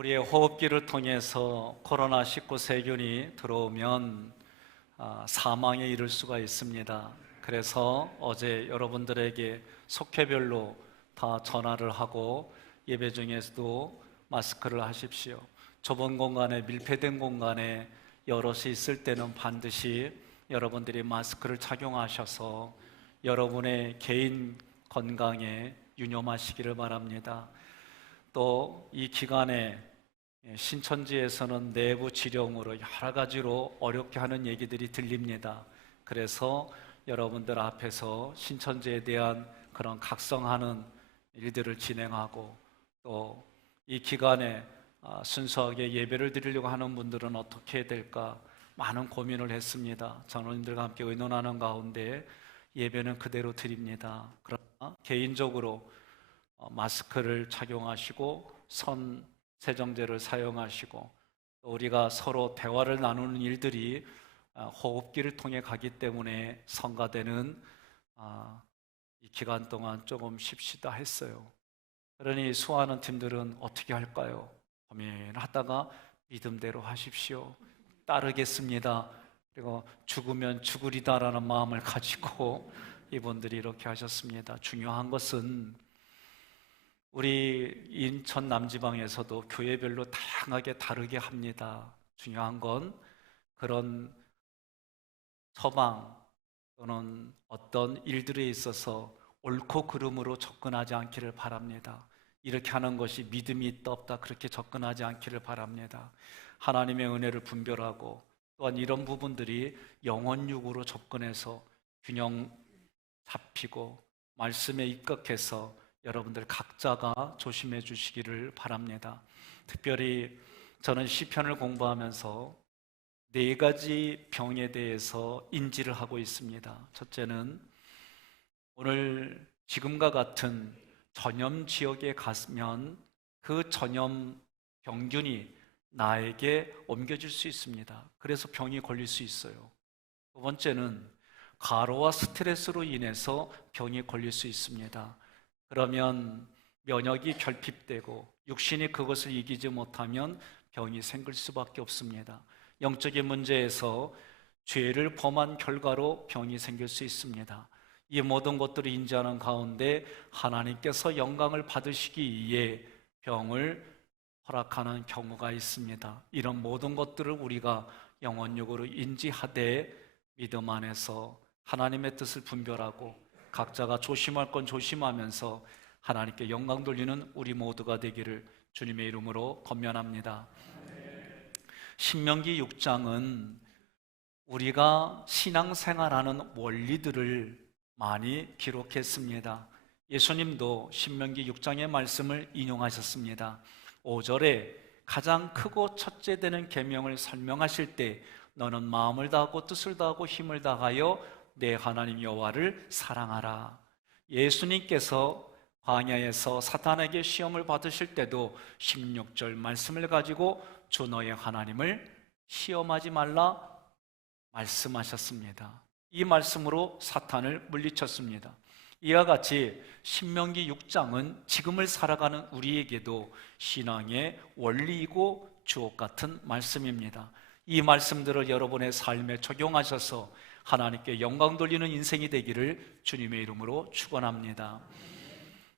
우리의 호흡기를 통해서 코로나19 세균이 들어오면 사망에 이를 수가 있습니다. 그래서 어제 여러분들에게 속회별로 다 전화를 하고 예배 중에서도 마스크를 하십시오. 좁은 공간에, 밀폐된 공간에 여럿이 있을 때는 반드시 여러분들이 마스크를 착용하셔서 여러분의 개인 건강에 유념하시기를 바랍니다. 또 이 기간에 신천지에서는 내부 지령으로 여러 가지로 어렵게 하는 얘기들이 들립니다. 그래서 여러분들 앞에서 신천지에 대한 그런 각성하는 일들을 진행하고, 또 이 기간에 순수하게 예배를 드리려고 하는 분들은 어떻게 해야 될까 많은 고민을 했습니다. 장로님들과 함께 의논하는 가운데 예배는 그대로 드립니다. 그러나 개인적으로 마스크를 착용하시고 손 세정제를 사용하시고, 또 우리가 서로 대화를 나누는 일들이 호흡기를 통해 가기 때문에 성가되는 이 기간 동안 조금 쉽시다 했어요. 그러니 수고하는 팀들은 어떻게 할까요? 고민하다가 믿음대로 하십시오. 따르겠습니다. 그리고 죽으면 죽으리다라는 마음을 가지고 이분들이 이렇게 하셨습니다. 중요한 것은 우리 인천 남지방에서도 교회별로 다양하게 다르게 합니다. 중요한 건 그런 처방 또는 어떤 일들에 있어서 옳고 그름으로 접근하지 않기를 바랍니다. 이렇게 하는 것이 믿음이 있다 없다 그렇게 접근하지 않기를 바랍니다. 하나님의 은혜를 분별하고, 또한 이런 부분들이 영혼육으로 접근해서 균형 잡히고 말씀에 입각해서 여러분들 각자가 조심해 주시기를 바랍니다. 특별히 저는 시편을 공부하면서 4가지 병에 대해서 인지를 하고 있습니다. 첫째는 오늘 지금과 같은 전염 지역에 가면 그 전염 병균이 나에게 옮겨질 수 있습니다. 그래서 병이 걸릴 수 있어요. 두 번째는 과로와 스트레스로 인해서 병이 걸릴 수 있습니다. 그러면 면역이 결핍되고 육신이 그것을 이기지 못하면 병이 생길 수밖에 없습니다. 영적인 문제에서 죄를 범한 결과로 병이 생길 수 있습니다. 이 모든 것들을 인지하는 가운데 하나님께서 영광을 받으시기 위해 병을 허락하는 경우가 있습니다. 이런 모든 것들을 우리가 영혼육으로 인지하되 믿음 안에서 하나님의 뜻을 분별하고 각자가 조심할 건 조심하면서 하나님께 영광 돌리는 우리 모두가 되기를 주님의 이름으로 권면합니다. 신명기 6장은 우리가 신앙생활하는 원리들을 많이 기록했습니다. 예수님도 신명기 6장의 말씀을 인용하셨습니다. 5절에 가장 크고 첫째 되는 계명을 설명하실 때 너는 마음을 다하고 뜻을 다하고 힘을 다하여 내 하나님 여호와를 사랑하라. 예수님께서 광야에서 사탄에게 시험을 받으실 때도 16절 말씀을 가지고 주 너의 하나님을 시험하지 말라 말씀하셨습니다. 이 말씀으로 사탄을 물리쳤습니다. 이와 같이 신명기 6장은 지금을 살아가는 우리에게도 신앙의 원리이고 주옥 같은 말씀입니다. 이 말씀들을 여러분의 삶에 적용하셔서 하나님께 영광 돌리는 인생이 되기를 주님의 이름으로 축원합니다.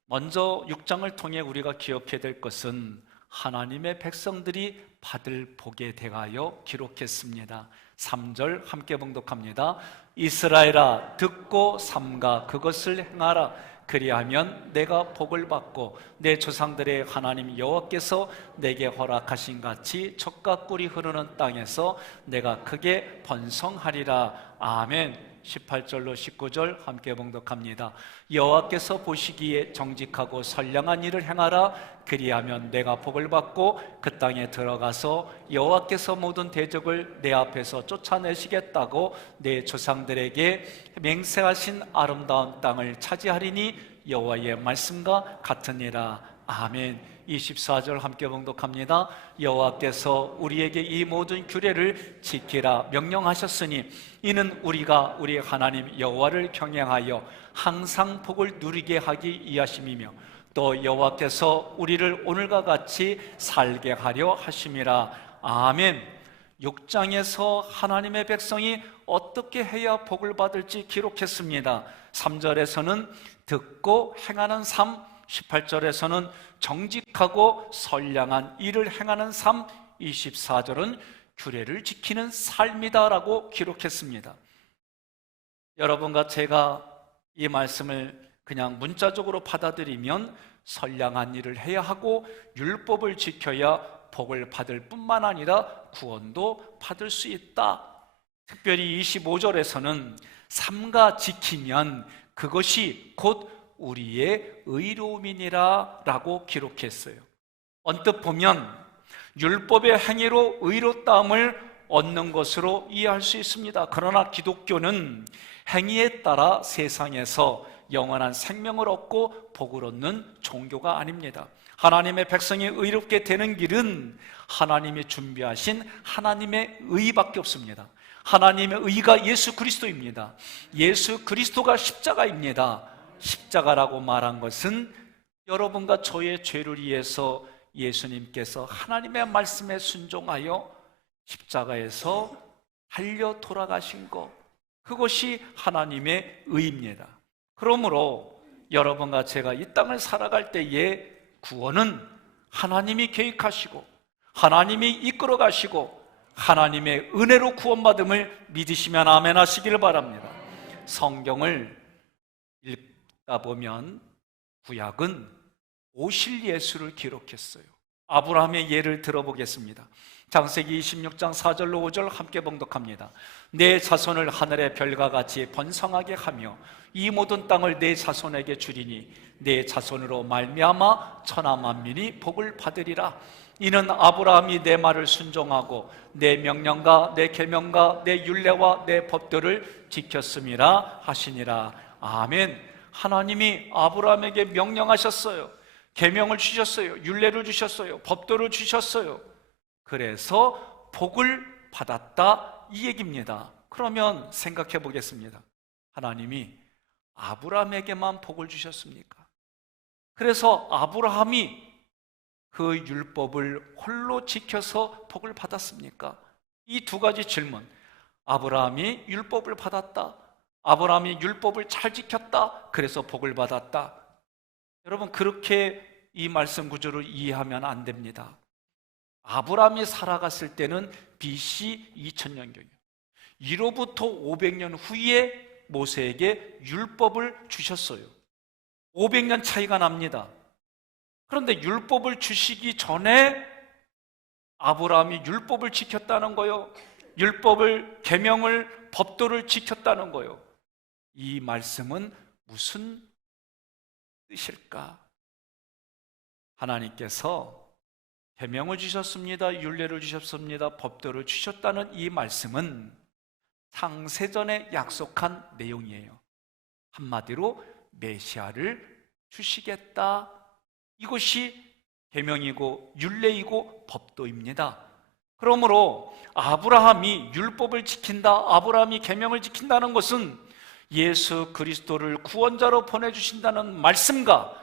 먼저 6장을 통해 우리가 기억해야 될 것은 하나님의 백성들이 받을 복에 대하여 기록했습니다. 3절 함께 봉독합니다. 이스라엘아 듣고 삼가 그것을 행하라. 그리하면 내가 복을 받고 내 조상들의 하나님 여호와께서 내게 허락하신 같이 젖과 꿀이 흐르는 땅에서 내가 크게 번성하리라. 아멘. 18절로 19절 함께 봉독합니다. 여호와께서 보시기에 정직하고 선량한 일을 행하라. 그리하면 내가 복을 받고 그 땅에 들어가서 여호와께서 모든 대적을 내 앞에서 쫓아내시겠다고 내 조상들에게 맹세하신 아름다운 땅을 차지하리니 여호와의 말씀과 같으니라. 아멘. 24절 함께 봉독합니다. 여호와께서 우리에게 이 모든 규례를 지키라 명령하셨으니 이는 우리가 우리 하나님 여호와를 경외하여 항상 복을 누리게 하기 위하심이며 또 여호와께서 우리를 오늘과 같이 살게 하려 하심이라. 아멘. 6장에서 하나님의 백성이 어떻게 해야 복을 받을지 기록했습니다. 3절에서는 듣고 행하는 삶, 18절에서는 정직하고 선량한 일을 행하는 삶, 24절은 규례를 지키는 삶이다라고 기록했습니다. 여러분과 제가 이 말씀을 그냥 문자적으로 받아들이면 선량한 일을 해야 하고 율법을 지켜야 복을 받을 뿐만 아니라 구원도 받을 수 있다. 특별히 25절에서는 삼가 지키면 그것이 곧 우리의 의로움이니라 라고 기록했어요. 언뜻 보면 율법의 행위로 의롭다함을 얻는 것으로 이해할 수 있습니다. 그러나 기독교는 행위에 따라 세상에서 영원한 생명을 얻고 복을 얻는 종교가 아닙니다. 하나님의 백성이 의롭게 되는 길은 하나님이 준비하신 하나님의 의밖에 없습니다. 하나님의 의가 예수 그리스도입니다. 예수 그리스도가 십자가입니다. 십자가라고 말한 것은 여러분과 저의 죄를 위해서 예수님께서 하나님의 말씀에 순종하여 십자가에서 달려 돌아가신 것, 그것이 하나님의 의입니다. 그러므로 여러분과 제가 이 땅을 살아갈 때에 구원은 하나님이 계획하시고 하나님이 이끌어 가시고 하나님의 은혜로 구원받음을 믿으시면 아멘 하시기를 바랍니다. 성경을 읽다 보면 구약은 오실 예수를 기록했어요. 아브라함의 예를 들어보겠습니다. 창세기 26장 4절로 5절 함께 봉독합니다. 내 자손을 하늘의 별과 같이 번성하게 하며 이 모든 땅을 내 자손에게 주리니 내 자손으로 말미암아 천하 만민이 복을 받으리라. 이는 아브라함이 내 말을 순종하고 내 명령과 내 계명과 내 율례와 내 법도를 지켰음이라 하시니라. 아멘. 하나님이 아브라함에게 명령하셨어요. 계명을 주셨어요. 율례를 주셨어요. 법도를 주셨어요. 그래서 복을 받았다 이 얘기입니다. 그러면 생각해 보겠습니다. 하나님이 아브라함에게만 복을 주셨습니까? 그래서 아브라함이 그 율법을 홀로 지켜서 복을 받았습니까? 이 두 가지 질문. 아브라함이 율법을 받았다, 아브라함이 율법을 잘 지켰다, 그래서 복을 받았다. 여러분, 그렇게 이 말씀 구조를 이해하면 안 됩니다. 아브라함이 살아갔을 때는 BC 2000년경이에요. 이로부터 500년 후에 모세에게 율법을 주셨어요. 500년 차이가 납니다. 그런데 율법을 주시기 전에 아브라함이 율법을 지켰다는 거요, 율법을, 계명을, 법도를 지켰다는 거요. 이 말씀은 무슨 뜻일까? 하나님께서 계명을 주셨습니다, 율례를 주셨습니다, 법도를 주셨다는 이 말씀은 창세전에 약속한 내용이에요. 한마디로 메시아를 주시겠다, 이것이 계명이고 율례이고 법도입니다. 그러므로 아브라함이 율법을 지킨다, 아브라함이 계명을 지킨다는 것은 예수 그리스도를 구원자로 보내주신다는 말씀과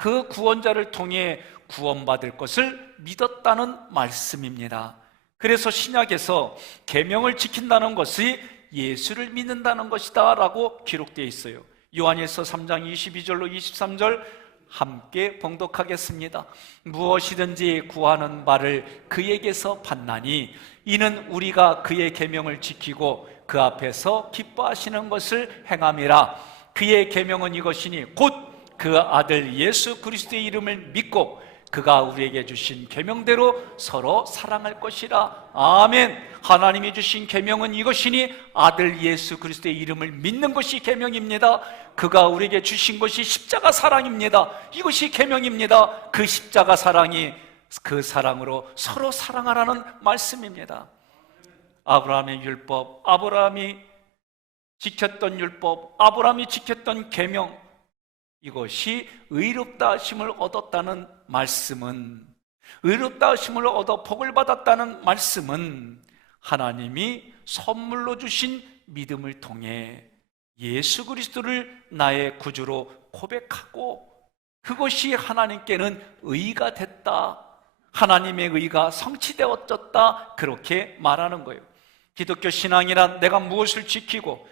그 구원자를 통해 구원받을 것을 믿었다는 말씀입니다. 그래서 신약에서 계명을 지킨다는 것이 예수를 믿는다는 것이다 라고 기록되어 있어요. 요한일서 3장 22절로 23절 함께 봉독하겠습니다. 무엇이든지 구하는 바를 그에게서 받나니 이는 우리가 그의 계명을 지키고 그 앞에서 기뻐하시는 것을 행함이라. 그의 계명은 이것이니 곧 그 아들 예수 그리스도의 이름을 믿고 그가 우리에게 주신 계명대로 서로 사랑할 것이라. 아멘. 하나님이 주신 계명은 이것이니 아들 예수 그리스도의 이름을 믿는 것이 계명입니다. 그가 우리에게 주신 것이 십자가 사랑입니다. 이것이 계명입니다. 그 십자가 사랑이 그 사랑으로 서로 사랑하라는 말씀입니다. 아브라함의 율법, 아브라함이 지켰던 율법, 아브라함이 지켰던 계명, 이것이 의롭다 하심을 얻었다는 말씀은, 의롭다 하심을 얻어 복을 받았다는 말씀은 하나님이 선물로 주신 믿음을 통해 예수 그리스도를 나의 구주로 고백하고 그것이 하나님께는 의가 됐다, 하나님의 의가 성취되어졌다, 그렇게 말하는 거예요. 기독교 신앙이란 내가 무엇을 지키고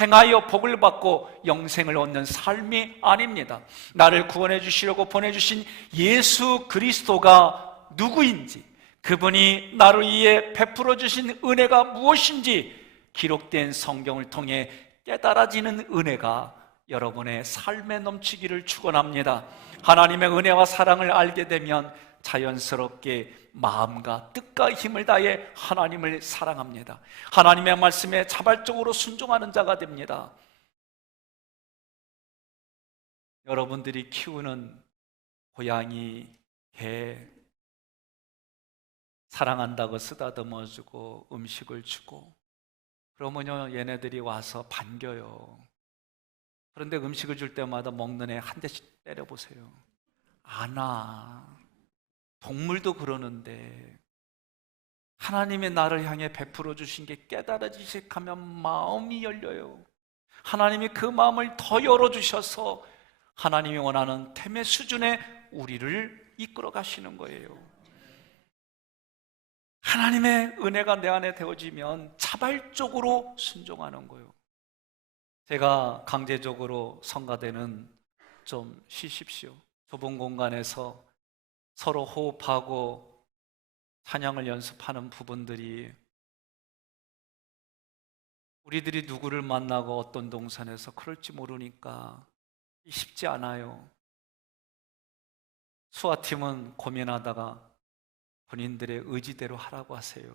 행하여 복을 받고 영생을 얻는 삶이 아닙니다. 나를 구원해 주시려고 보내주신 예수 그리스도가 누구인지, 그분이 나를 위해 베풀어 주신 은혜가 무엇인지 기록된 성경을 통해 깨달아지는 은혜가 여러분의 삶에 넘치기를 축원합니다. 하나님의 은혜와 사랑을 알게 되면 자연스럽게 마음과 뜻과 힘을 다해 하나님을 사랑합니다. 하나님의 말씀에 자발적으로 순종하는 자가 됩니다. 여러분들이 키우는 고양이, 개, 사랑한다고 쓰다듬어주고 음식을 주고, 그러면요 얘네들이 와서 반겨요. 그런데 음식을 줄 때마다 먹는 애 한 대씩 때려보세요. 안 와. 동물도 그러는데 하나님의 나를 향해 베풀어 주신 게 깨달아지기 시작하면 마음이 열려요. 하나님이 그 마음을 더 열어주셔서 하나님이 원하는 템의 수준에 우리를 이끌어 가시는 거예요. 하나님의 은혜가 내 안에 되어지면 자발적으로 순종하는 거예요. 제가 강제적으로 성가대는 좀 쉬십시오. 좁은 공간에서 서로 호흡하고 찬양을 연습하는 부분들이, 우리들이 누구를 만나고 어떤 동산에서 그럴지 모르니까 쉽지 않아요. 수화팀은 고민하다가 본인들의 의지대로 하라고 하세요.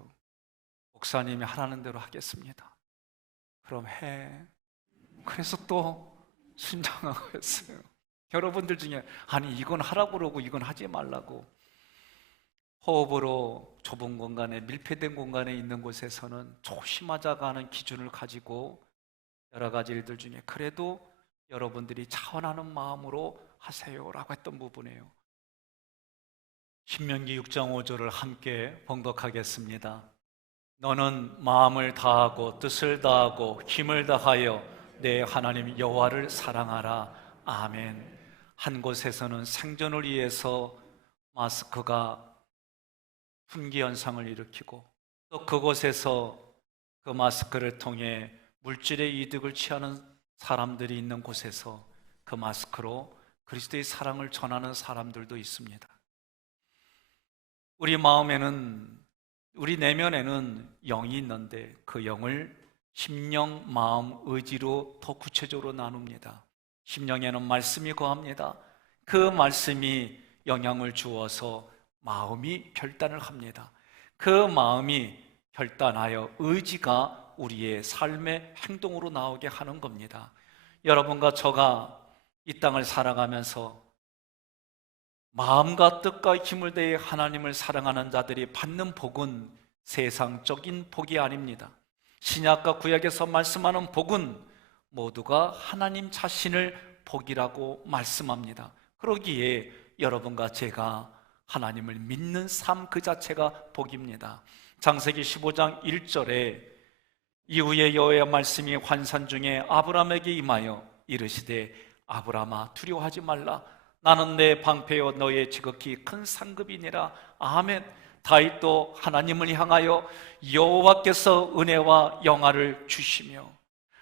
목사님이 하라는 대로 하겠습니다. 그럼 해. 그래서 또 순종하고 했어요. 여러분들 중에 아니 이건 하라고 그러고 이건 하지 말라고, 호흡으로 좁은 공간에, 밀폐된 공간에 있는 곳에서는 조심하자가 하는 기준을 가지고 여러 가지 일들 중에 그래도 여러분들이 차원하는 마음으로 하세요라고 했던 부분이에요. 신명기 6장 5절을 함께 봉독하겠습니다. 너는 마음을 다하고 뜻을 다하고 힘을 다하여 내 하나님 여호와를 사랑하라. 아멘. 한 곳에서는 생존을 위해서 마스크가 품귀 현상을 일으키고, 또 그곳에서 그 마스크를 통해 물질의 이득을 취하는 사람들이 있는 곳에서 그 마스크로 그리스도의 사랑을 전하는 사람들도 있습니다. 우리 마음에는, 우리 내면에는 영이 있는데 그 영을 심령, 마음, 의지로 더 구체적으로 나눕니다. 심령에는 말씀이 거합니다. 그 말씀이 영향을 주어서 마음이 결단을 합니다. 그 마음이 결단하여 의지가 우리의 삶의 행동으로 나오게 하는 겁니다. 여러분과 저가 이 땅을 살아가면서 마음과 뜻과 힘을 다해 하나님을 사랑하는 자들이 받는 복은 세상적인 복이 아닙니다. 신약과 구약에서 말씀하는 복은 모두가 하나님 자신을 복이라고 말씀합니다. 그러기에 여러분과 제가 하나님을 믿는 삶 그 자체가 복입니다. 창세기 15장 1절에 이후에 여호와의 말씀이 환산 중에 아브라함에게 임하여 이르시되 아브라함아 두려워하지 말라. 나는 내 방패여 너의 지극히 큰 상급이니라. 아멘. 다윗도 하나님을 향하여 여호와께서 은혜와 영화를 주시며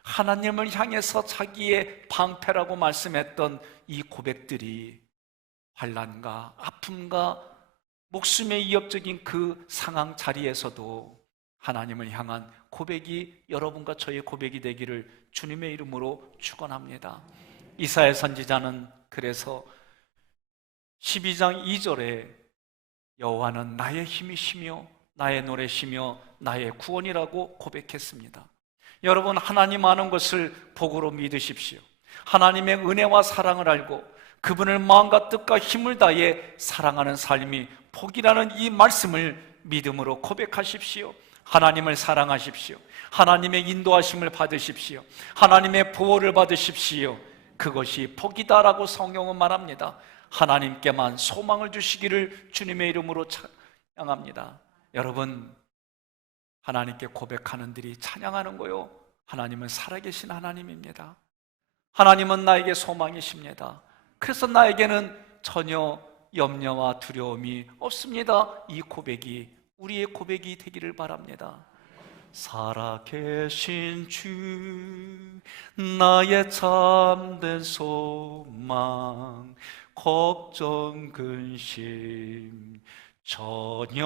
하나님을 향해서 자기의 방패라고 말씀했던 이 고백들이 환난과 아픔과 목숨의 위협적인 그 상황 자리에서도 하나님을 향한 고백이 여러분과 저의 고백이 되기를 주님의 이름으로 축원합니다. 이사야 선지자는 그래서 12장 2절에 여호와는 나의 힘이시며 나의 노래시며 나의 구원이라고 고백했습니다. 여러분, 하나님 아는 것을 복으로 믿으십시오. 하나님의 은혜와 사랑을 알고 그분을 마음과 뜻과 힘을 다해 사랑하는 삶이 복이라는 이 말씀을 믿음으로 고백하십시오. 하나님을 사랑하십시오. 하나님의 인도하심을 받으십시오. 하나님의 보호를 받으십시오. 그것이 복이다라고 성경은 말합니다. 하나님께만 소망을 주시기를 주님의 이름으로 찬양합니다. 여러분, 하나님께 고백하는 들이 찬양하는 거요, 하나님은 살아계신 하나님입니다. 하나님은 나에게 소망이십니다. 그래서 나에게는 전혀 염려와 두려움이 없습니다. 이 고백이 우리의 고백이 되기를 바랍니다. 살아계신 주, 나의 참된 소망, 걱정 근심 전혀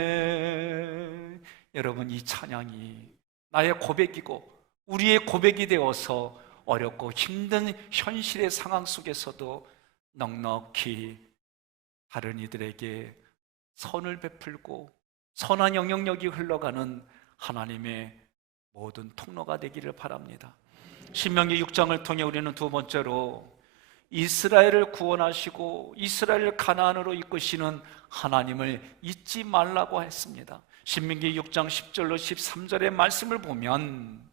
없네. 여러분, 이 찬양이 나의 고백이고 우리의 고백이 되어서 어렵고 힘든 현실의 상황 속에서도 넉넉히 다른 이들에게 선을 베풀고 선한 영향력이 흘러가는 하나님의 모든 통로가 되기를 바랍니다. 신명기 6장을 통해 우리는 두 번째로 이스라엘을 구원하시고 이스라엘을 가나안으로 이끄시는 하나님을 잊지 말라고 했습니다. 신명기 6장 10절로 13절의 말씀을 보면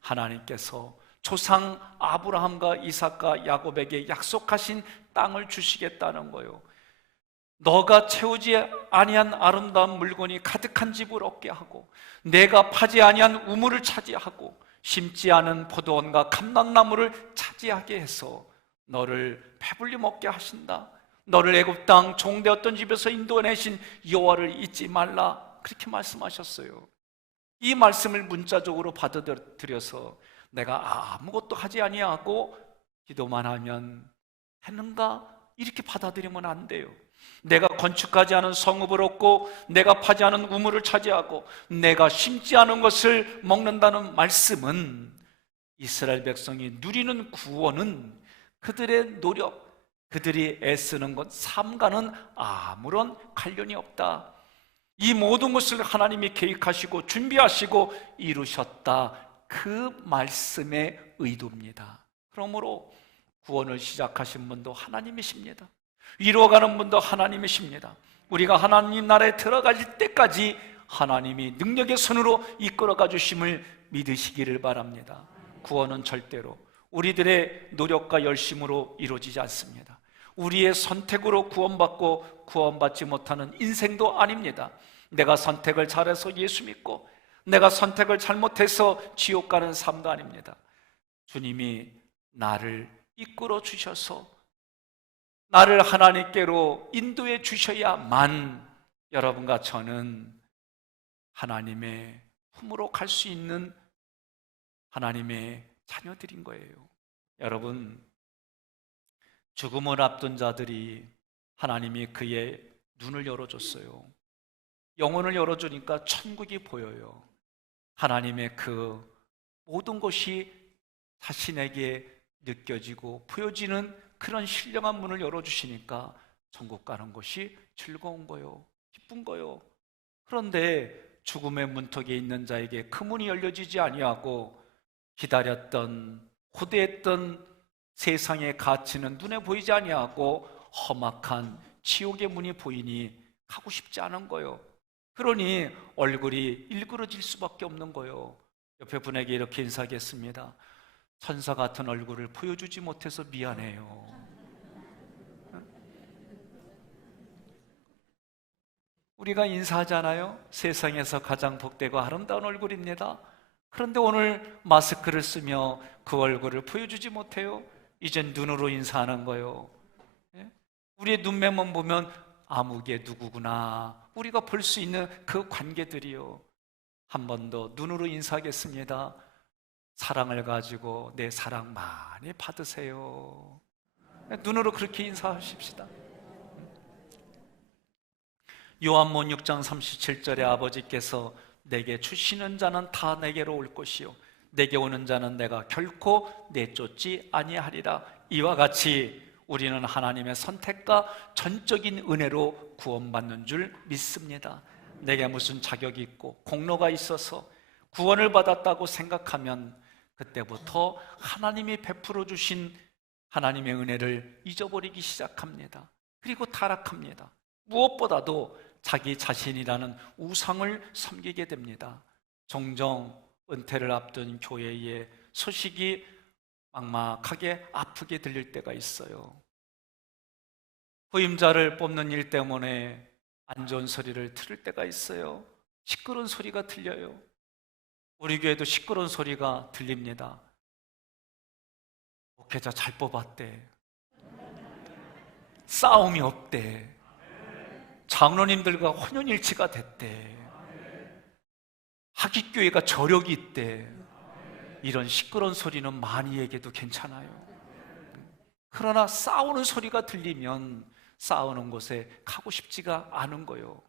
하나님께서 조상 아브라함과 이삭과 야곱에게 약속하신 땅을 주시겠다는 거예요. 너가 채우지 아니한 아름다운 물건이 가득한 집을 얻게 하고, 내가 파지 아니한 우물을 차지하고, 심지 않은 포도원과 감람나무를 차지하게 해서 너를 배불리 먹게 하신다. 너를 애굽 땅 종되었던 집에서 인도해내신 여호와를 잊지 말라. 그렇게 말씀하셨어요. 이 말씀을 문자적으로 받아들여서 내가 아무것도 하지 아니하고 기도만 하면 했는가? 이렇게 받아들이면 안 돼요. 내가 건축하지 않은 성읍을 얻고 내가 파지 않은 우물을 차지하고 내가 심지 않은 것을 먹는다는 말씀은 이스라엘 백성이 누리는 구원은 그들의 노력, 그들이 애쓰는 것, 삶과는 아무런 관련이 없다. 이 모든 것을 하나님이 계획하시고 준비하시고 이루셨다. 그 말씀의 의도입니다. 그러므로 구원을 시작하신 분도 하나님이십니다. 이루어가는 분도 하나님이십니다. 우리가 하나님 나라에 들어갈 때까지 하나님이 능력의 손으로 이끌어가 주심을 믿으시기를 바랍니다. 구원은 절대로 우리들의 노력과 열심으로 이루어지지 않습니다. 우리의 선택으로 구원받고 구원받지 못하는 인생도 아닙니다. 내가 선택을 잘해서 예수 믿고 내가 선택을 잘못해서 지옥 가는 삶도 아닙니다. 주님이 나를 이끌어 주셔서 나를 하나님께로 인도해 주셔야만 여러분과 저는 하나님의 품으로 갈 수 있는 하나님의 자녀들인 거예요. 여러분, 죽음을 앞둔 자들이 하나님이 그의 눈을 열어줬어요. 영혼을 열어주니까 천국이 보여요. 하나님의 그 모든 것이 자신에게 느껴지고 보여지는 그런 신령한 문을 열어주시니까 천국 가는 것이 즐거운 거요, 기쁜 거요. 그런데 죽음의 문턱에 있는 자에게 그 문이 열려지지 아니하고 기다렸던, 고대했던 세상의 가치는 눈에 보이지 아니하고 험악한 지옥의 문이 보이니 가고 싶지 않은 거요. 그러니 얼굴이 일그러질 수밖에 없는 거요. 옆에 분에게 이렇게 인사하겠습니다. 천사 같은 얼굴을 보여주지 못해서 미안해요. 우리가 인사하잖아요. 세상에서 가장 복되고 아름다운 얼굴입니다. 그런데 오늘 마스크를 쓰며 그 얼굴을 보여주지 못해요. 이젠 눈으로 인사하는 거예요. 우리의 눈매만 보면 아무개 누구구나 우리가 볼 수 있는 그 관계들이요. 한 번 더 눈으로 인사하겠습니다. 사랑을 가지고 내 사랑 많이 받으세요. 눈으로 그렇게 인사하십시다. 요한복음 6장 37절에 아버지께서 내게 주시는 자는 다 내게로 올 것이요 내게 오는 자는 내가 결코 내쫓지 아니하리라. 이와 같이 우리는 하나님의 선택과 전적인 은혜로 구원받는 줄 믿습니다. 내게 무슨 자격이 있고 공로가 있어서 구원을 받았다고 생각하면 그때부터 하나님이 베풀어 주신 하나님의 은혜를 잊어버리기 시작합니다. 그리고 타락합니다. 무엇보다도 자기 자신이라는 우상을 섬기게 됩니다. 종종 은퇴를 앞둔 교회의 소식이 막막하게 아프게 들릴 때가 있어요. 후임자를 뽑는 일 때문에 안 좋은 소리를 들을 때가 있어요. 시끄러운 소리가 들려요. 우리 교회도 시끄러운 소리가 들립니다. 목회자 잘 뽑았대. 싸움이 없대. 장로님들과 혼연일치가 됐대. 하깃교회가 저력이 있대. 이런 시끄러운 소리는 많이에게도 괜찮아요. 그러나 싸우는 소리가 들리면 싸우는 곳에 가고 싶지가 않은 거예요.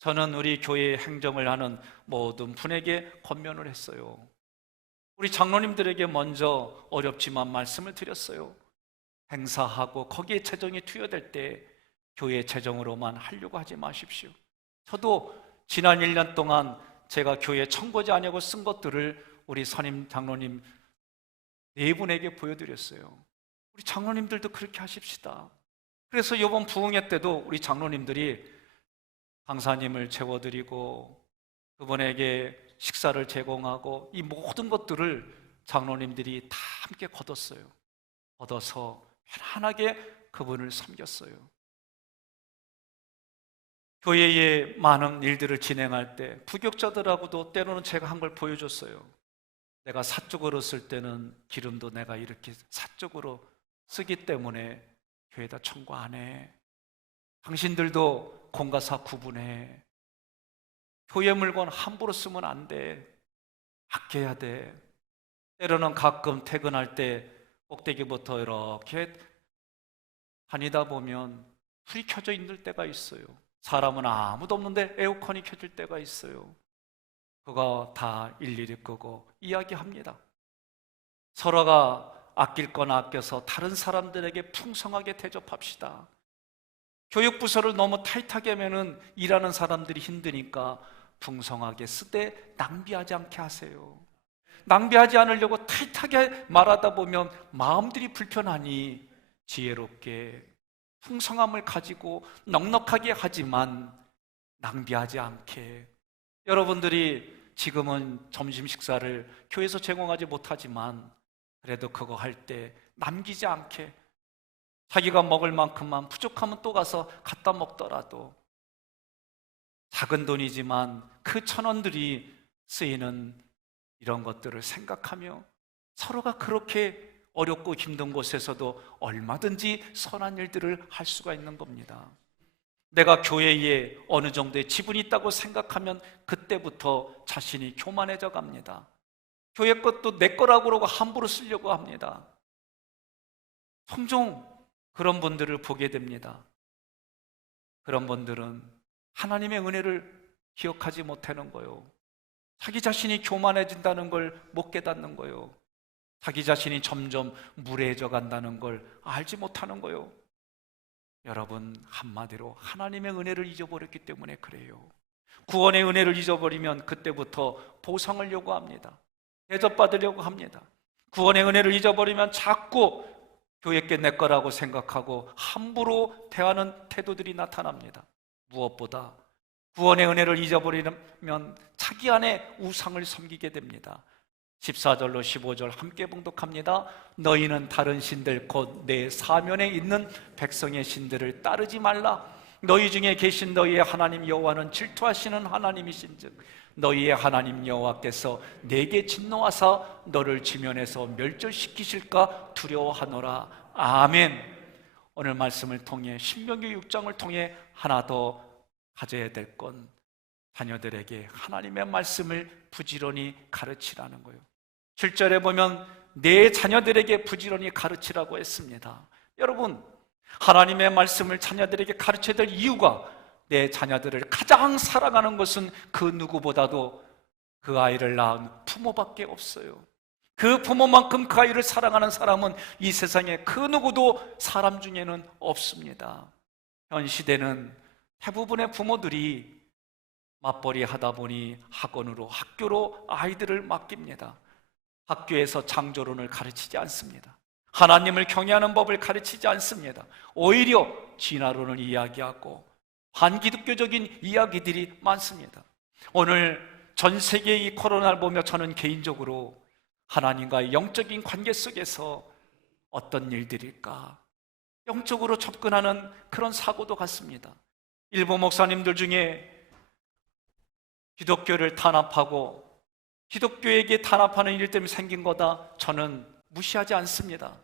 저는 우리 교회 행정을 하는 모든 분에게 권면을 했어요. 우리 장로님들에게 먼저 어렵지만 말씀을 드렸어요. 행사하고 거기에 재정이 투여될 때 교회 재정으로만 하려고 하지 마십시오. 저도 지난 1년 동안 제가 교회 청구하지 않냐고 쓴 것들을 우리 선임 장로님 4분에게 보여드렸어요. 우리 장로님들도 그렇게 하십시다. 그래서 이번 부흥회 때도 우리 장로님들이 강사님을 채워드리고 그분에게 식사를 제공하고 이 모든 것들을 장로님들이 다 함께 거뒀어요. 얻어서 편안하게 그분을 섬겼어요. 교회에 많은 일들을 진행할 때 부격자들하고도 때로는 제가 한 걸 보여줬어요. 내가 사적으로 쓸 때는 기름도 내가 이렇게 사적으로 쓰기 때문에 교회에다 청구 안 해. 당신들도 공과사 구분해. 교회 물건 함부로 쓰면 안 돼. 아껴야 돼. 때로는 가끔 퇴근할 때 꼭대기부터 이렇게 다니다 보면 불이 켜져 있는 때가 있어요. 사람은 아무도 없는데 에어컨이 켜질 때가 있어요. 그거 다 일일이 끄고 이야기합니다. 서로가 아낄 건 아껴서 다른 사람들에게 풍성하게 대접합시다. 교육부서를 너무 타이트하게 하면은 일하는 사람들이 힘드니까 풍성하게 쓰되 낭비하지 않게 하세요. 낭비하지 않으려고 타이트하게 말하다 보면 마음들이 불편하니 지혜롭게 풍성함을 가지고 넉넉하게 하지만 낭비하지 않게. 여러분들이 지금은 점심 식사를 교회에서 제공하지 못하지만 그래도 그거 할 때 남기지 않게 자기가 먹을 만큼만 부족하면 또 가서 갖다 먹더라도 작은 돈이지만 그 1,000원들이 쓰이는 이런 것들을 생각하며 서로가 그렇게 어렵고 힘든 곳에서도 얼마든지 선한 일들을 할 수가 있는 겁니다. 내가 교회에 어느 정도의 지분이 있다고 생각하면 그때부터 자신이 교만해져 갑니다. 교회 것도 내 거라고 그러고 함부로 쓰려고 합니다. 종종 그런 분들을 보게 됩니다. 그런 분들은 하나님의 은혜를 기억하지 못하는 거예요. 자기 자신이 교만해진다는 걸 못 깨닫는 거예요. 자기 자신이 점점 무례해져 간다는 걸 알지 못하는 거예요. 여러분, 한마디로 하나님의 은혜를 잊어버렸기 때문에 그래요. 구원의 은혜를 잊어버리면 그때부터 보상을 요구합니다. 대접받으려고 합니다. 구원의 은혜를 잊어버리면 자꾸 교회께 내 거라고 생각하고 함부로 대하는 태도들이 나타납니다. 무엇보다 구원의 은혜를 잊어버리면 자기 안에 우상을 섬기게 됩니다. 14절로 15절 함께 봉독합니다. 너희는 다른 신들 곧 내 사면에 있는 백성의 신들을 따르지 말라. 너희 중에 계신 너희의 하나님 여호와는 질투하시는 하나님이신즉 너희의 하나님 여호와께서 내게 진노하사 너를 지면에서 멸절시키실까 두려워하노라. 아멘. 오늘 말씀을 통해 신명기 6장을 통해 하나 더 가져야 될 건 자녀들에게 하나님의 말씀을 부지런히 가르치라는 거예요. 7절에 보면 내 자녀들에게 부지런히 가르치라고 했습니다. 여러분, 하나님의 말씀을 자녀들에게 가르쳐야 될 이유가 내 자녀들을 가장 사랑하는 것은 그 누구보다도 그 아이를 낳은 부모밖에 없어요. 그 부모만큼 그 아이를 사랑하는 사람은 이 세상에 그 누구도 사람 중에는 없습니다. 현 시대는 대부분의 부모들이 맞벌이 하다 보니 학원으로, 학교로 아이들을 맡깁니다. 학교에서 창조론을 가르치지 않습니다. 하나님을 경외하는 법을 가르치지 않습니다. 오히려 진화론을 이야기하고 반기독교적인 이야기들이 많습니다. 오늘 전 세계의 이 코로나를 보며 저는 개인적으로 하나님과의 영적인 관계 속에서 어떤 일들일까 영적으로 접근하는 그런 사고도 같습니다. 일부 목사님들 중에 기독교를 탄압하고 기독교에게 탄압하는 일 때문에 생긴 거다, 저는 무시하지 않습니다.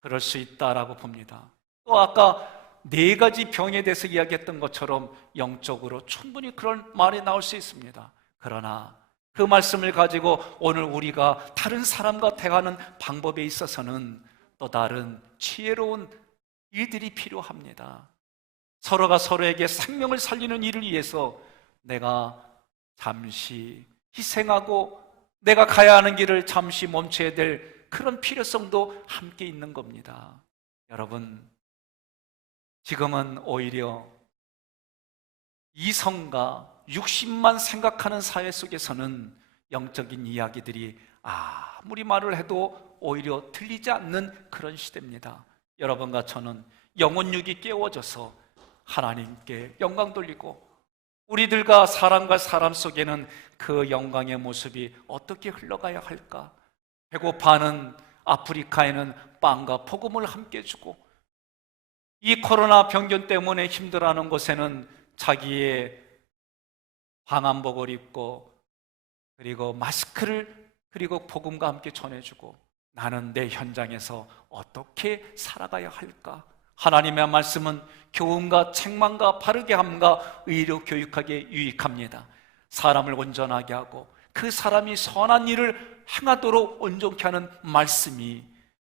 그럴 수 있다라고 봅니다. 또 아까 네 가지 병에 대해서 이야기했던 것처럼 영적으로 충분히 그런 말이 나올 수 있습니다. 그러나 그 말씀을 가지고 오늘 우리가 다른 사람과 대화하는 방법에 있어서는 또 다른 지혜로운 일들이 필요합니다. 서로가 서로에게 생명을 살리는 일을 위해서 내가 잠시 희생하고 내가 가야 하는 길을 잠시 멈춰야 될 그런 필요성도 함께 있는 겁니다. 여러분, 지금은 오히려 이성과 육신만 생각하는 사회 속에서는 영적인 이야기들이 아무리 말을 해도 오히려 들리지 않는 그런 시대입니다. 여러분과 저는 영혼육이 깨워져서 하나님께 영광 돌리고 우리들과 사람과 사람 속에는 그 영광의 모습이 어떻게 흘러가야 할까? 배고파하는 아프리카에는 빵과 복음을 함께 주고 이 코로나 병균 때문에 힘들어하는 곳에는 자기의 방한복을 입고 그리고 마스크를 그리고 복음과 함께 전해주고 나는 내 현장에서 어떻게 살아가야 할까? 하나님의 말씀은 교훈과 책망과 바르게 함과 의로 교육하게 유익합니다. 사람을 온전하게 하고 그 사람이 선한 일을 행하도록 온전케 하는 말씀이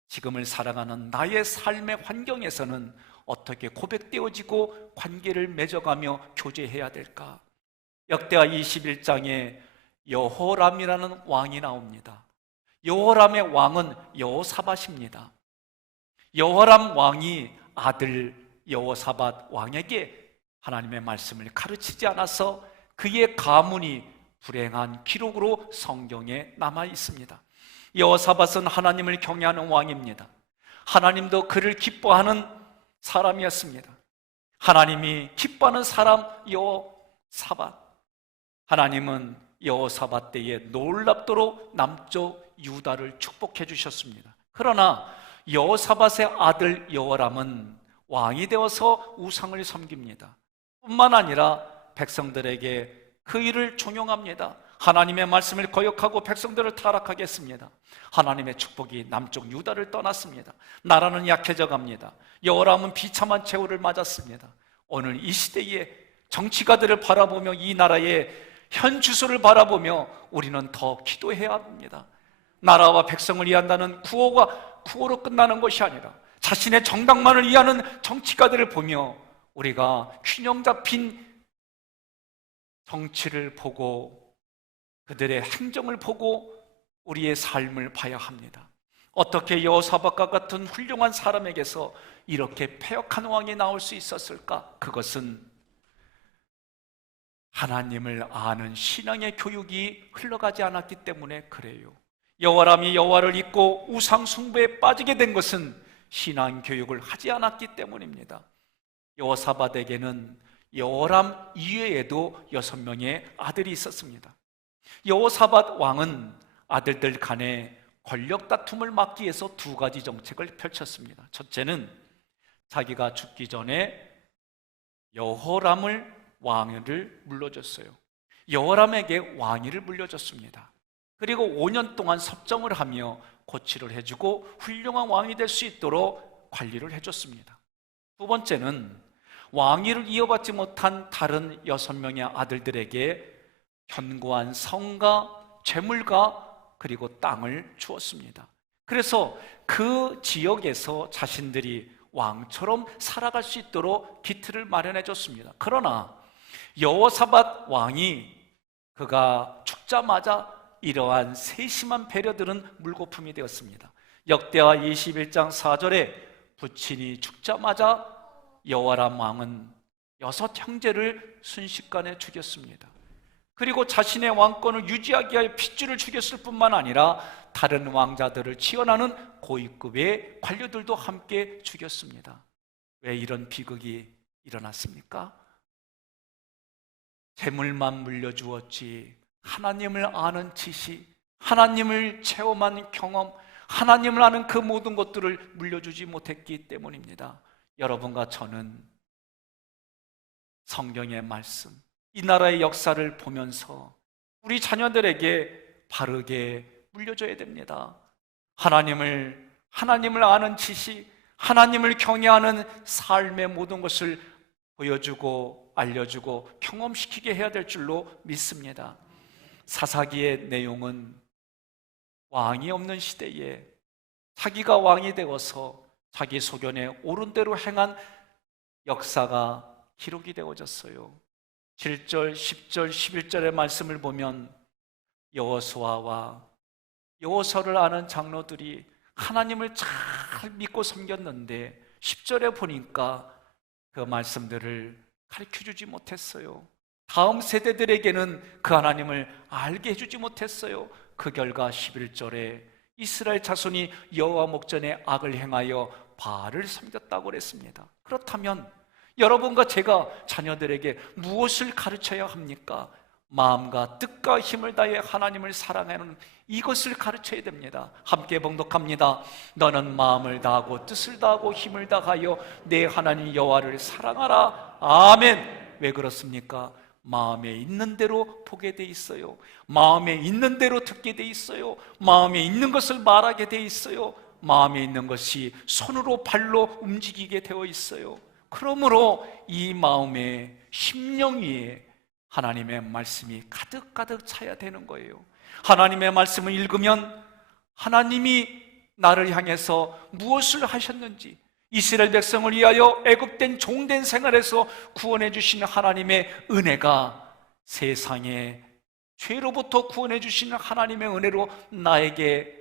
지금을 살아가는 나의 삶의 환경에서는 어떻게 고백되어지고 관계를 맺어가며 교제해야 될까? 역대하 21장에 여호람이라는 왕이 나옵니다. 여호람의 왕은 여호사밧입니다. 여호람 왕이 아들 여호사밧 왕에게 하나님의 말씀을 가르치지 않아서 그의 가문이 불행한 기록으로 성경에 남아 있습니다. 여호사밧은 하나님을 경외하는 왕입니다. 하나님도 그를 기뻐하는 사람이었습니다. 하나님이 기뻐하는 사람 여호사밧. 하나님은 여호사밧 때에 놀랍도록 남쪽 유다를 축복해 주셨습니다. 그러나 여호사밧의 아들 여호람은 왕이 되어서 우상을 섬깁니다. 뿐만 아니라 백성들에게 그 일을 종용합니다. 하나님의 말씀을 거역하고 백성들을 타락하게 했습니다. 하나님의 축복이 남쪽 유다를 떠났습니다. 나라는 약해져 갑니다. 여호람은 비참한 최후를 맞았습니다. 오늘 이 시대에 정치가들을 바라보며 이 나라의 현 주소를 바라보며 우리는 더 기도해야 합니다. 나라와 백성을 위한다는 구호로 끝나는 것이 아니라 자신의 정당만을 위하는 정치가들을 보며 우리가 균형 잡힌 정치를 보고 그들의 행정을 보고 우리의 삶을 봐야 합니다. 어떻게 여호사밧과 같은 훌륭한 사람에게서 이렇게 패역한 왕이 나올 수 있었을까? 그것은 하나님을 아는 신앙의 교육이 흘러가지 않았기 때문에 그래요. 여호람이 여호와를 잊고 우상 숭배에 빠지게 된 것은 신앙 교육을 하지 않았기 때문입니다. 여호사밧에게는 여호람 이외에도 6명의 아들이 있었습니다. 여호사밧 왕은 아들들 간에 권력 다툼을 막기 위해서 2가지 정책을 펼쳤습니다. 첫째는 자기가 죽기 전에 여호람을 왕위를 물려줬어요. 여호람에게 왕위를 물려줬습니다. 그리고 5년 동안 섭정을 하며 고치를 해주고 훌륭한 왕이 될 수 있도록 관리를 해줬습니다. 2번째는 왕위를 이어받지 못한 다른 6명의 아들들에게 견고한 성과 재물과 그리고 땅을 주었습니다. 그래서 그 지역에서 자신들이 왕처럼 살아갈 수 있도록 기틀을 마련해 줬습니다. 그러나 여호사밧 왕이 그가 죽자마자 이러한 세심한 배려들은 물거품이 되었습니다. 역대하 21장 4절에 부친이 죽자마자 여호람 왕은 6 형제를 순식간에 죽였습니다. 그리고 자신의 왕권을 유지하기 위하여 핏줄을 죽였을 뿐만 아니라 다른 왕자들을 지원하는 고위급의 관료들도 함께 죽였습니다. 왜 이런 비극이 일어났습니까? 재물만 물려주었지 하나님을 아는 지식, 하나님을 체험한 경험, 하나님을 아는 그 모든 것들을 물려주지 못했기 때문입니다. 여러분과 저는 성경의 말씀, 이 나라의 역사를 보면서 우리 자녀들에게 바르게 물려줘야 됩니다. 하나님을 아는 지식, 하나님을 경외하는 삶의 모든 것을 보여주고 알려주고 경험시키게 해야 될 줄로 믿습니다. 사사기의 내용은 왕이 없는 시대에 자기가 왕이 되어서 자기 소견에 옳은 대로 행한 역사가 기록이 되어졌어요. 7절, 10절, 11절의 말씀을 보면 여호수아와 여호수아를 아는 장로들이 하나님을 잘 믿고 섬겼는데 10절에 보니까 그 말씀들을 가르쳐주지 못했어요. 다음 세대들에게는 그 하나님을 알게 해주지 못했어요. 그 결과 11절에 이스라엘 자손이 여호와 목전에 악을 행하여 바알을 섬겼다고 그랬습니다. 그렇다면 여러분과 제가 자녀들에게 무엇을 가르쳐야 합니까? 마음과 뜻과 힘을 다해 하나님을 사랑하는 이것을 가르쳐야 됩니다. 함께 봉독합니다. 너는 마음을 다하고 뜻을 다하고 힘을 다하여 내 하나님 여호와를 사랑하라. 아멘. 왜 그렇습니까? 마음에 있는 대로 보게 돼 있어요. 마음에 있는 대로 듣게 돼 있어요. 마음에 있는 것을 말하게 돼 있어요. 마음에 있는 것이 손으로 발로 움직이게 되어 있어요. 그러므로 이 마음의 심령 위에 하나님의 말씀이 가득가득 차야 되는 거예요. 하나님의 말씀을 읽으면 하나님이 나를 향해서 무엇을 하셨는지, 이스라엘 백성을 위하여 애굽된 종된 생활에서 구원해 주시는 하나님의 은혜가 세상의 죄로부터 구원해 주시는 하나님의 은혜로 나에게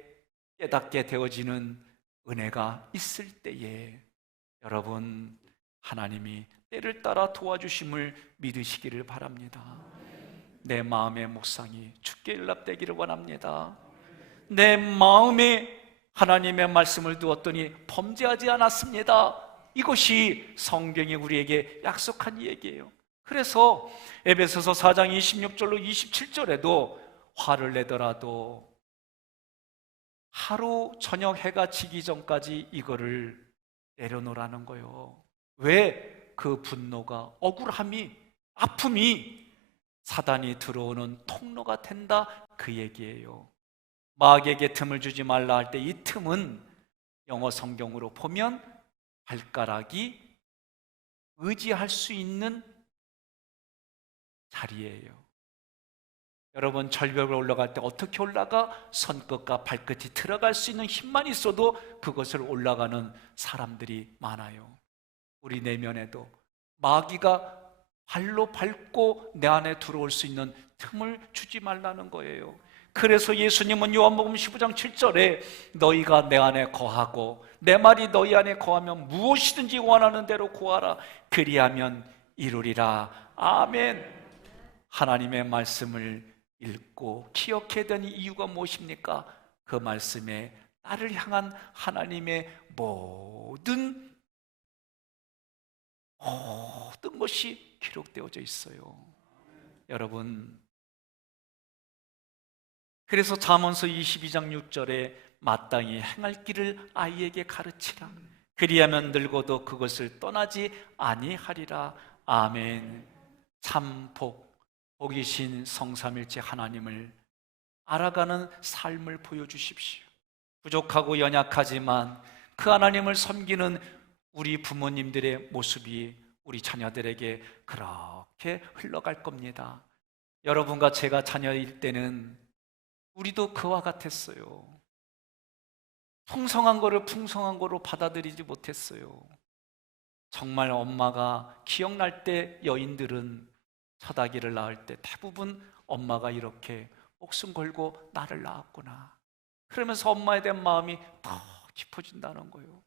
깨닫게 되어지는 은혜가 있을 때에 여러분, 하나님이 때를 따라 도와주심을 믿으시기를 바랍니다. 내 마음의 묵상이 주께 일납되기를 원합니다. 내 마음에 하나님의 말씀을 두었더니 범죄하지 않았습니다. 이것이 성경이 우리에게 약속한 얘기예요. 그래서 에베소서 4장 26절로 27절에도 화를 내더라도 하루 저녁 해가 지기 전까지 이거를 내려놓으라는 거예요. 왜? 그 분노가, 억울함이, 아픔이 사단이 들어오는 통로가 된다, 그 얘기예요. 마귀에게 틈을 주지 말라 할 때 이 틈은 영어 성경으로 보면 발가락이 의지할 수 있는 자리예요. 여러분, 절벽을 올라갈 때 어떻게 올라가? 손끝과 발끝이 들어갈 수 있는 힘만 있어도 그것을 올라가는 사람들이 많아요. 우리 내면에도 마귀가 발로 밟고 내 안에 들어올 수 있는 틈을 주지 말라는 거예요. 그래서 예수님은 요한복음 15장 7절에 너희가 내 안에 거하고 내 말이 너희 안에 거하면 무엇이든지 원하는 대로 구하라. 그리하면 이루리라. 아멘. 하나님의 말씀을 읽고 기억해야 되는 이유가 무엇입니까? 그 말씀에 나를 향한 하나님의 모든 것이 기록되어져 있어요. 여러분, 그래서 잠언서 22장 6절에 마땅히 행할 길을 아이에게 가르치라. 그리하면 늙어도 그것을 떠나지 아니하리라. 아멘. 참 복이신 성삼일체 하나님을 알아가는 삶을 보여주십시오. 부족하고 연약하지만 그 하나님을 섬기는 우리 부모님들의 모습이 우리 자녀들에게 그렇게 흘러갈 겁니다. 여러분과 제가 자녀일 때는 우리도 그와 같았어요. 풍성한 거를 풍성한 거로 받아들이지 못했어요. 정말 엄마가 기억날 때 여인들은 첫 아기를 낳을 때 대부분 엄마가 이렇게 목숨 걸고 나를 낳았구나, 그러면서 엄마에 대한 마음이 더 깊어진다는 거예요.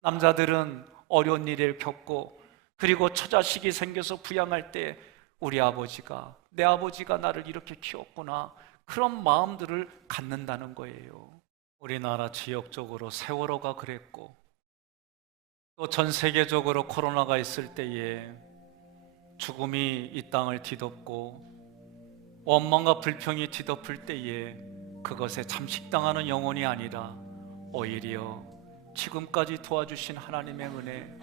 남자들은 어려운 일을 겪고 그리고 처자식이 생겨서 부양할 때 우리 아버지가, 내 아버지가 나를 이렇게 키웠구나, 그런 마음들을 갖는다는 거예요. 우리나라 지역적으로 세월호가 그랬고 또 전 세계적으로 코로나가 있을 때에 죽음이 이 땅을 뒤덮고 원망과 불평이 뒤덮을 때에 그것에 잠식당하는 영혼이 아니라 오히려 지금까지 도와주신 하나님의 은혜,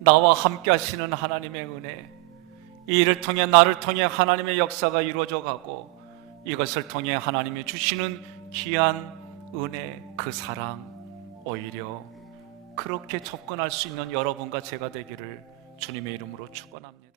나와 함께 하시는 하나님의 은혜, 이 일을 통해 나를 통해 하나님의 역사가 이루어져 가고 이것을 통해 하나님이 주시는 귀한 은혜, 그 사랑, 오히려 그렇게 접근할 수 있는 여러분과 제가 되기를 주님의 이름으로 축원합니다.